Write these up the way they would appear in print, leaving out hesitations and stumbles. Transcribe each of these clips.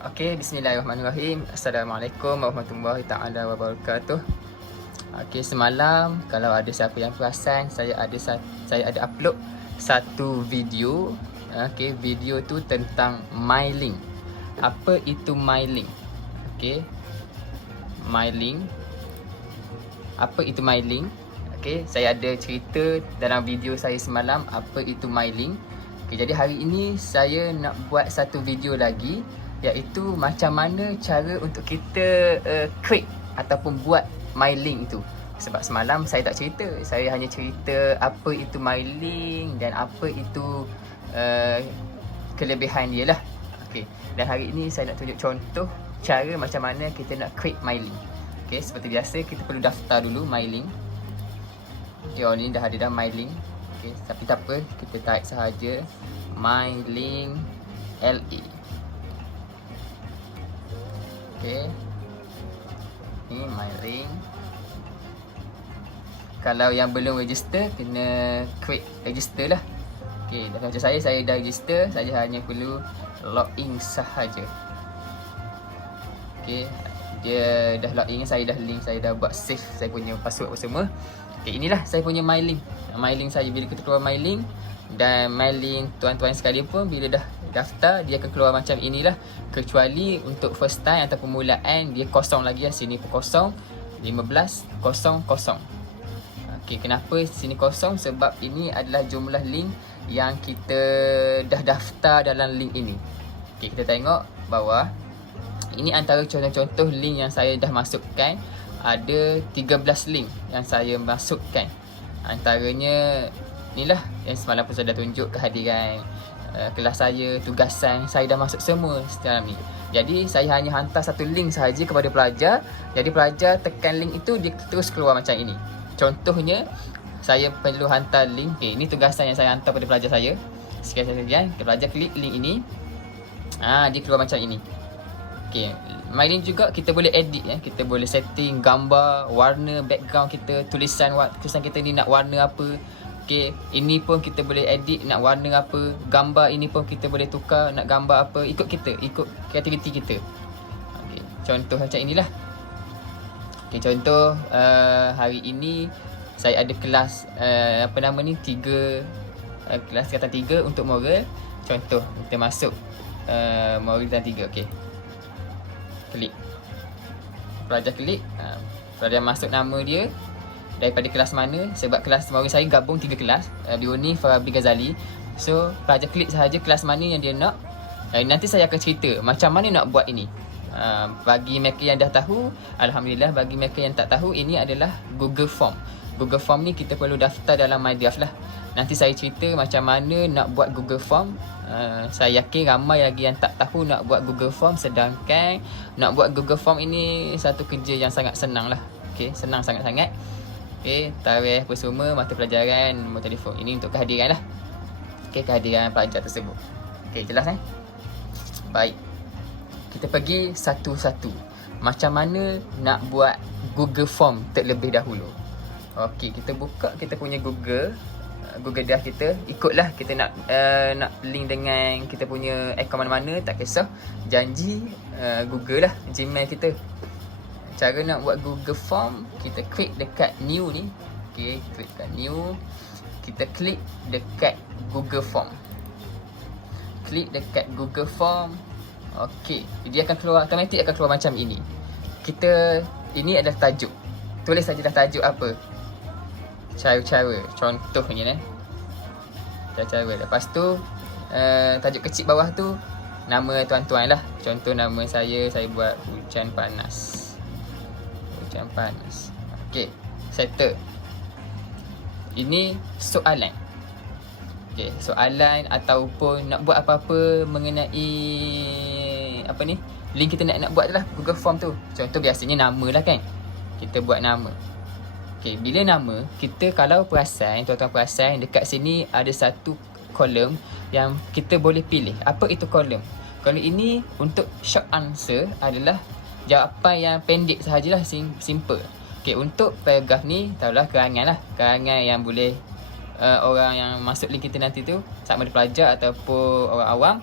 Okey, bismillahirrahmanirrahim. Assalamualaikum warahmatullahi taala wabarakatuh. Okey, semalam kalau ada siapa yang perasan, saya ada upload satu video. Okey, video tu tentang mailing. Apa itu mailing? Okey. Mailing. Apa itu mailing? Okey, saya ada cerita dalam video saya semalam apa itu mailing. Okey, jadi hari ini saya nak buat satu video lagi, iaitu macam mana cara untuk kita create ataupun buat mailing itu. Sebab semalam saya tak cerita, saya hanya cerita apa itu mailing dan apa itu kelebihan dia lah. Okey, dan hari ini saya nak tunjuk contoh cara macam mana kita nak create mailing. Okey, seperti biasa kita perlu daftar dulu mailing. Okey, ni dah ada dah mailing. Okey, tapi tak apa, kita type sahaja mailing LA. Okey, ni mailing. Kalau yang belum register, kena create register lah. Okey, dah macam saya dah register, saya hanya perlu login sahaja. Okey, dia dah login, saya dah link, saya dah buat save saya punya password apa semua. Okey, inilah saya punya mailing. Mailing saya, bila kita keluar mailing, dan mailing tuan-tuan sekalian pun bila dah daftar, dia akan keluar macam inilah. Kecuali untuk first time atau permulaan, dia kosong lagi lah. Sini pun kosong, 15 kosong kosong. Okey, kenapa sini kosong? Sebab ini adalah jumlah link yang kita dah daftar dalam link ini. Okey, kita tengok bawah. Ini antara contoh-contoh link yang saya dah masukkan. Ada 13 link yang saya masukkan. Antaranya inilah yang semalam pun saya dah tunjuk kehadiran kelas saya, tugasan saya dah masuk semua dalam ni. Jadi saya hanya hantar satu link sahaja kepada pelajar. Jadi pelajar tekan link itu, dia terus keluar macam ini. Contohnya, saya perlu hantar link. Okay, ini tugasan yang saya hantar pada pelajar saya. Sekian-sekian, pelajar klik link ini. Dia keluar macam ini. Okay, mailing juga kita boleh edit ya. Kita boleh setting gambar, warna, background kita, tulisan kita ni nak warna apa. Okay, ini pun kita boleh edit nak warna apa. Gambar ini pun kita boleh tukar nak gambar apa. Ikut kreativiti kita. Okay, contoh macam inilah. Okay, contoh hari ini saya ada kelas kelas tingkatan 3 untuk moral. Contoh kita masuk moral tingkatan 3. Okay, klik. Pelajar klik, pelajar masuk nama dia, daripada kelas mana. Sebab kelas moral saya gabung 3 kelas, Bioni, Farabi, Ghazali. So pelajar klik sahaja kelas mana yang dia nak. Nanti saya akan cerita macam mana nak buat ini. Bagi mereka yang dah tahu, alhamdulillah. Bagi mereka yang tak tahu, ini adalah Google Form. Google Form ni kita perlu daftar dalam MyDrive lah. Nanti saya cerita macam mana nak buat Google Form. Saya yakin ramai lagi yang tak tahu nak buat Google Form. Sedangkan nak buat Google Form ini satu kerja yang sangat senang lah. Okay, senang sangat-sangat. Okay, tarikh apa semua, mata pelajaran, nombor telefon. Ini untuk kehadiran lah. Okay, kehadiran pelajar tersebut. Okay, jelas kan? Baik, kita pergi satu-satu. Macam mana nak buat Google Form terlebih dahulu. Okey, kita buka kita punya Google Drive kita. Ikutlah kita nak link dengan kita punya akaun mana-mana, tak kisah. Janji Google lah, Gmail kita. Cara nak buat Google Form, kita klik dekat new ni. Okey, klik dekat new. Kita klik dekat Google Form. Klik dekat Google Form. Okey, dia akan keluar, automatik akan keluar macam ini. Ini adalah tajuk. Tulis sajalah tajuk apa. Cara-cara, contohnya cara-cara. Lepas tu tajuk kecil bawah tu nama tuan-tuan lah. Contoh nama saya buat hujan panas. Hujan panas. Okey, settle. Ini soalan. Okey, soalan ataupun nak buat apa-apa mengenai link kita nak buat adalah Google Form tu. Contoh biasanya nama lah kan. Kita buat nama. Okey, bila nama, kita kalau perasan, tuan-tuan perasan, dekat sini ada satu kolom yang kita boleh pilih. Apa itu kolom? Kolom ini untuk short answer adalah jawapan yang pendek sahajalah, simple. Okey, untuk paragraf ni, tahulah kerangan lah. Kerangan yang boleh orang yang masuk link kita nanti tu, sama ada pelajar ataupun orang awam,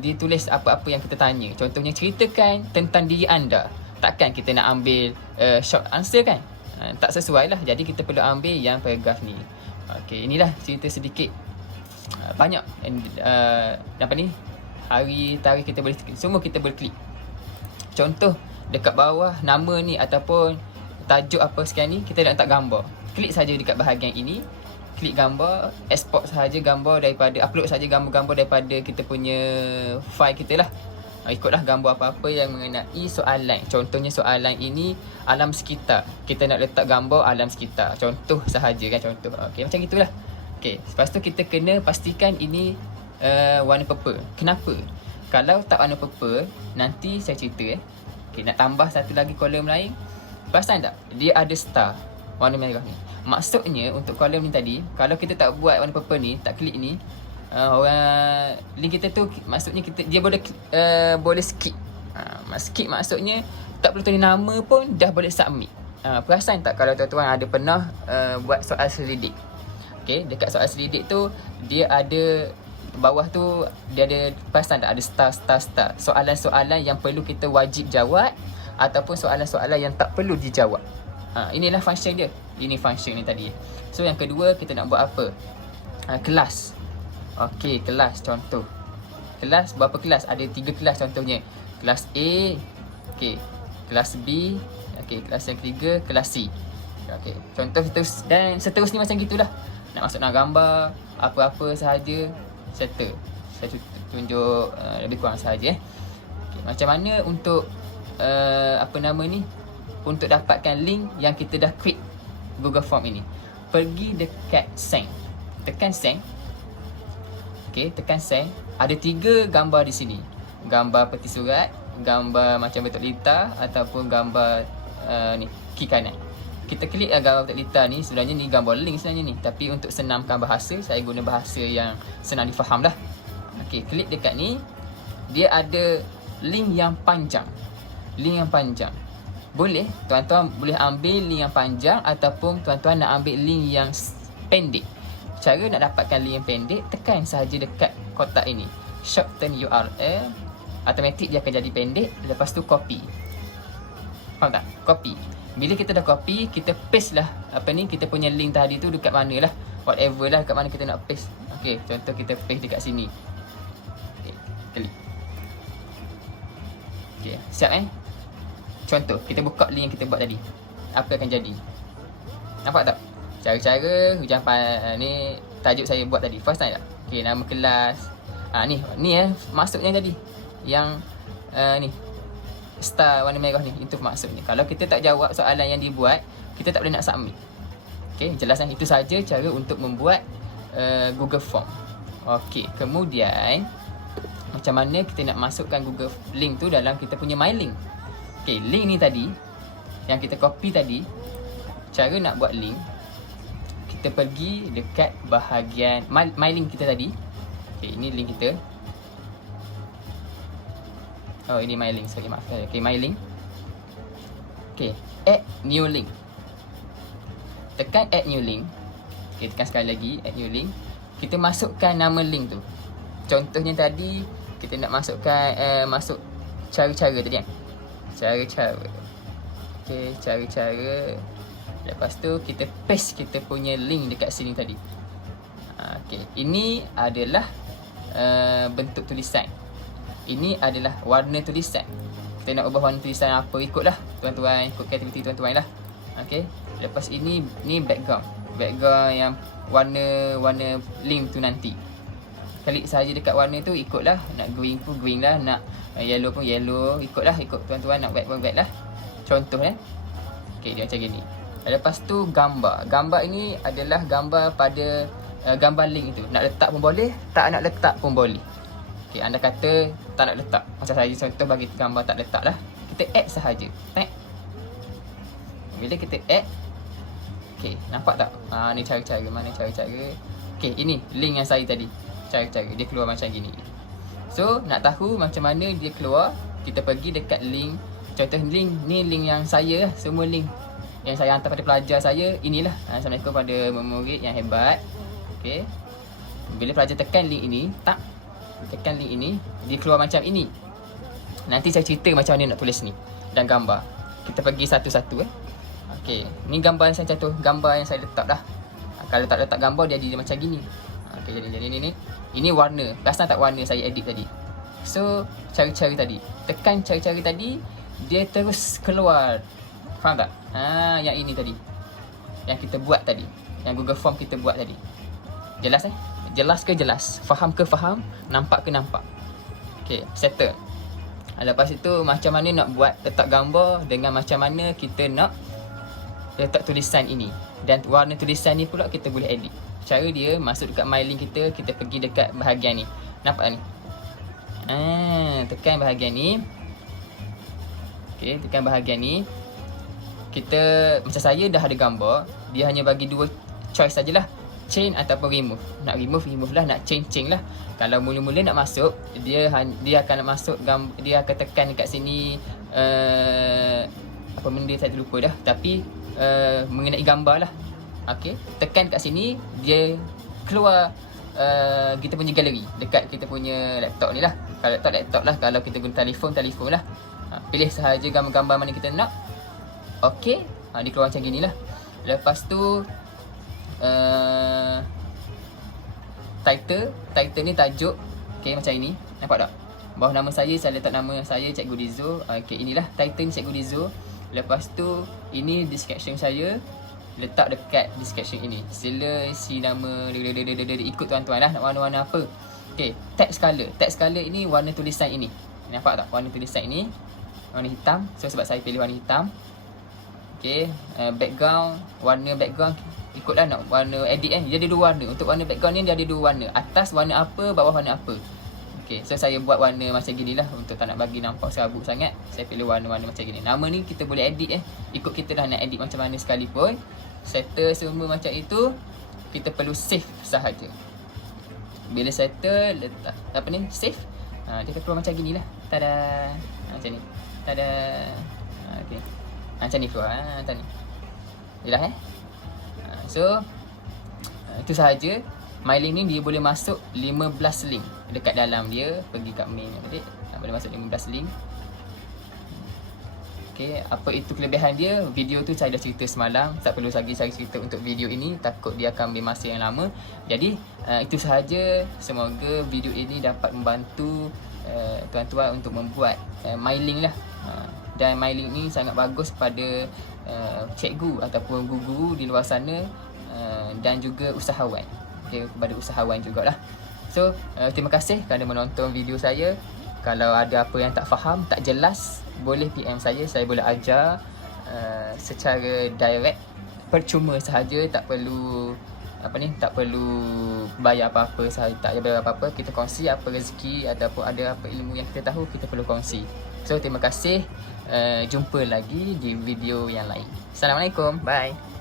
dia tulis apa-apa yang kita tanya. Contohnya ceritakan tentang diri anda. Takkan kita nak ambil short answer kan? Tak sesuai lah. Jadi kita perlu ambil yang paragraf ni. Okey, inilah cerita sedikit. Banyak apa ni? Hari, tarikh kita boleh, semua kita boleh klik. Contoh dekat bawah nama ni ataupun tajuk apa sekian ni, kita nak letak gambar. Klik saja dekat bahagian ini. Klik gambar, export sahaja gambar daripada, upload saja gambar-gambar daripada kita punya file kita lah. Ikutlah gambar apa-apa yang mengenai soalan. Contohnya soalan ini alam sekitar. Kita nak letak gambar alam sekitar. Contoh sahaja kan, contoh. Okey, macam gitulah. Okey, lepas tu kita kena pastikan ini warna purple. Kenapa? Kalau tak warna purple, nanti saya cerita Okey, nak tambah satu lagi kolom lain. Perasan tak? Dia ada star warna merah ni. Maksudnya untuk kolom ni tadi, kalau kita tak buat warna purple ni, tak klik ni, orang link kita tu maksudnya dia boleh skip. Skip maksudnya tak perlu tulis nama pun dah boleh submit. Perasan tak kalau tuan-tuan ada pernah buat soal selidik. Okey, dekat soal selidik tu dia ada bawah tu, dia ada, perasan tak ada star. Soalan-soalan yang perlu kita wajib jawab ataupun soalan-soalan yang tak perlu dijawab. Inilah function dia. Ini function ni tadi. So yang kedua kita nak buat apa? Kelas. Okey, kelas contoh. Kelas, berapa kelas? Ada 3 kelas contohnya. Kelas A, okey, kelas B, okey, kelas yang ketiga kelas C. Okey, contoh dan seterusnya macam gitulah. Nak masuk dalam gambar, apa-apa sahaja settle. Saya tunjuk lebih kurang sahaja. Okey, macam mana untuk apa nama ni? Untuk dapatkan link yang kita dah create Google Form ini. Pergi dekat send. Tekan send. Okey, tekan send. Ada 3 gambar di sini. Gambar peti surat, gambar macam bentuk lita ataupun gambar ni kiri kanan. Kita klik gambar bentuk lita ni, sebenarnya ni gambar link sebenarnya ni. Tapi untuk senamkan bahasa, saya guna bahasa yang senang difaham lah. Okey, klik dekat ni. Dia ada link yang panjang. Link yang panjang. Boleh, tuan-tuan boleh ambil link yang panjang ataupun tuan-tuan nak ambil link yang pendek. Cara nak dapatkan link yang pendek, tekan sahaja dekat kotak ini. Shorten URL, automatik dia akan jadi pendek. Lepas tu copy. Faham tak? Copy. Bila kita dah copy, kita paste lah apa ni, kita punya link tadi tu dekat mana lah, whatever lah, kat mana kita nak paste. Okey, contoh kita paste dekat sini. Okey, klik. Okey, siap Contoh, kita buka link yang kita buat tadi. Apa akan jadi? Nampak tak? Cara-cara hujang ni tajuk saya buat tadi. First time tak? Okey, nama kelas. Ni maksudnya tadi. Yang ni star warna merah ni, itu maksudnya. Kalau kita tak jawab soalan yang dibuat, kita tak boleh nak submit. Okey, jelaskan itu saja cara untuk membuat Google Form. Okey, kemudian macam mana kita nak masukkan Google link tu dalam kita punya MyLink. Okey, link ni tadi yang kita copy tadi, cara nak buat link, kita pergi dekat bahagian MyLink kita tadi. Okey, ini link kita. Oh, ini MyLink, sorry, maafkan. Okey, MyLink. Okey, add new link. Tekan add new link. Okey, tekan sekali lagi add new link. Kita masukkan nama link tu. Contohnya tadi kita nak masukkan masuk cara-cara tadi kan. Cara-cara. Okey, cara-cara. Lepas tu kita paste kita punya link dekat sini tadi. Okey, ini adalah bentuk tulisan. Ini adalah warna tulisan. Kita nak ubah warna tulisan apa, ikutlah tuan-tuan, ikut kreativiti tuan-tuan lah. Okey, lepas ini ni background. Background yang warna link tu nanti. Klik saja dekat warna tu, ikutlah. Nak green pun green lah, nak yellow pun yellow, ikutlah, ikut tuan-tuan nak white pun white lah. Contoh Okey, dia macam gini. Lepas tu gambar. Gambar ini adalah gambar pada gambar link itu. Nak letak pun boleh, tak nak letak pun boleh. Okey, anda kata tak nak letak. Macam saya contoh bagi gambar tak letak lah. Kita add sahaja. Tag. Bila kita add, okey, nampak tak? Ni cara-cara, mana cara-cara. Okey, ini link yang saya tadi. Cara-cara dia keluar macam gini. So, nak tahu macam mana dia keluar, kita pergi dekat link. Contoh link ni, link yang saya lah. Semua link yang saya hantar pada pelajar saya, inilah. Assalamualaikum pada murid yang hebat. Okey. Bila pelajar tekan link ini, tak, tekan link ini, dia keluar macam ini. Nanti saya cerita macam mana nak tulis ni dan gambar. Kita pergi satu-satu Okey, ni gambar yang saya jatuh, gambar yang saya letak dah. Kalau tak letak gambar dia jadi macam gini. Okey, jadi ni. Ini warna. Perasan tak warna saya edit tadi? So, cari-cari tadi. Tekan cari-cari tadi, dia terus keluar. Faham tak? Yang ini tadi. Yang kita buat tadi. Yang Google Form kita buat tadi. Jelas Jelas ke jelas? Faham ke faham? Nampak ke nampak? Okey, settle. Lepas itu macam mana nak buat letak gambar dengan macam mana kita nak letak tulisan ini. Dan warna tulisan ni pula kita boleh edit. Cara dia masuk dekat My Link kita, kita pergi dekat bahagian ni. Nampak ni? Tekan bahagian ni. Okey, tekan bahagian ni. Kita, macam saya dah ada gambar, dia hanya bagi dua choice sajalah. Change ataupun remove. Nak remove lah, nak change lah. Kalau mula-mula nak masuk, dia akan masuk dia akan tekan dekat sini apa benda saya terlupa dah, tapi mengenai gambar lah. Okey, tekan kat sini, dia keluar kita punya galeri dekat kita punya laptop ni lah. Kalau laptop lah, kalau kita guna telefon lah. Pilih sahaja gambar-gambar mana kita nak. Okey, dia keluar macam gini lah. Lepas tu title ni tajuk. Okey, macam ini. Nampak tak? Bawah nama saya letak nama saya Cikgu Dizo. Okey, inilah title Cikgu Dizo. Lepas tu ini description saya, letak dekat description ini. Sila isi nama ikut tuan-tuan lah nak warna-warna apa. Okey, text color ini warna tulisan ini. Nampak tak? Warna tulisan ini warna hitam. So sebab saya pilih warna hitam. Okey, background, warna background ikutlah nak warna edit dia ada dua warna. Untuk warna background ni dia ada dua warna. Atas warna apa, bawah warna apa. Okey, so saya buat warna macam gini lah untuk tak nak bagi nampak serabut sangat. Saya pilih warna-warna macam gini. Nama ni kita boleh edit ikut kita dah nak edit macam mana sekalipun. Settle semua macam itu, kita perlu save sahaja. Bila settle, letak apa ni, save. Dia akan keluar macam gini lah. Tada. Macam ni. Tada. Okey. Macam ni keluar. Macam ni. Jelas So itu sahaja. My Link ni dia boleh masuk 15 link dekat dalam dia. Pergi kat main tadi, boleh masuk 15 link. Okey, apa itu kelebihan dia? Video tu saya dah cerita semalam, tak perlu lagi saya cerita untuk video ini, takut dia akan ambil masa yang lama. Jadi itu sahaja. Semoga video ini dapat membantu tuan-tuan untuk membuat My Link lah. Dan My Link ni sangat bagus pada cikgu ataupun guru di luar sana, dan juga usahawan. Okay, kepada usahawan jugalah. So terima kasih kerana menonton video saya. Kalau ada apa yang tak faham, tak jelas, boleh PM saya boleh ajar secara direct, percuma sahaja. Tak perlu tak perlu bayar apa-apa sahaja, tak bayar apa-apa. Kita kongsi apa rezeki ataupun ada apa ilmu yang kita tahu, kita perlu kongsi. So terima kasih. Jumpa lagi di video yang lain. Assalamualaikum. Bye.